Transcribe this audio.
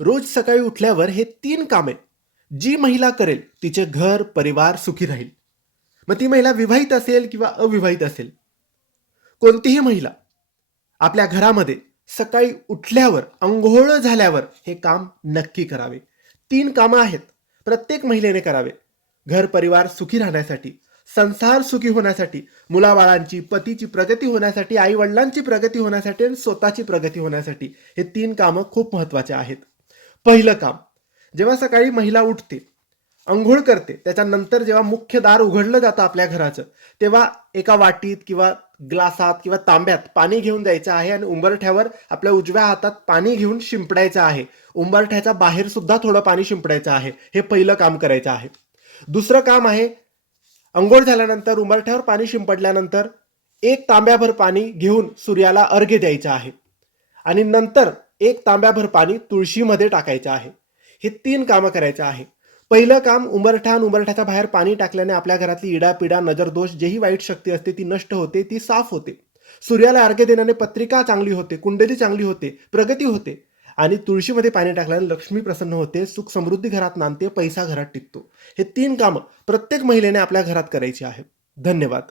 रोज सकाळी उठल्यावर हे 3 कामे जी महिला करेल तिचे घर, परिवार सुखी राहील. मग ती महिला विवाहित असेल किंवा अविवाहित असेल. कोणतीही महिला आपल्या घरामध्ये सकाळी उठल्यावर, अंघोळ झाल्यावर हे काम नक्की करावे. 3 कामं आहेत. प्रत्येक महिलेने करावे. घर परिवार सुखी राहण्यासाठी, संसार सुखी होण्यासाठी, मुलाबाळांची, पतीची प्रगती होण्यासाठी, आई-वडिलांची प्रगती होण्यासाठी आणि स्वतःची प्रगती होण्यासाठी हे 3 कामं खूप महत्त्वाचे आहेत. पहिलं काम, जेव्हा सकाळी महिला उठते, अंघोळ करते, त्याच्यानंतर जेव्हा मुख्य दार उघडलं जातं आपल्या घराचं, तेव्हा एका वाटीत किंवा ग्लासात किंवा तांब्यात पाणी घेऊन द्यायचं आहे आणि उंबरठ्यावर आपल्या उजव्या हातात पाणी घेऊन शिंपडायचं आहे. उंबरठ्याच्या बाहेर सुद्धा थोडं पाणी शिंपडायचं आहे. हे पहिलं काम करायचं आहे. दुसरं काम आहे, अंघोळ झाल्यानंतर उंबरठ्यावर पाणी शिंपडल्यानंतर 1 तांब्याभर पाणी घेऊन सूर्याला अर्घ्य द्यायचं आहे आणि नंतर 1 तांब्याभर पाणी तुळशीमध्ये टाकायचं आहे. हे 3 कामं करायचं आहे. पहिलं काम, उंबरठ्याच्या बाहेर पाणी टाकल्याने आपल्या घरातली इडापिडा, नजरदोष, जेही वाईट शक्ती असते ती नष्ट होते, ती साफ होते. सूर्याला अर्घ्य देण्याने पत्रिका चांगली होते, कुंडली चांगली होते, प्रगती होते आणि तुळशीमध्ये पाणी टाकल्याने लक्ष्मी प्रसन्न होते, सुख समृद्धी घरात नांदते, पैसा घरात टिकतो. हे 3 कामं प्रत्येक महिलेने आपल्या घरात करायची आहेत. धन्यवाद.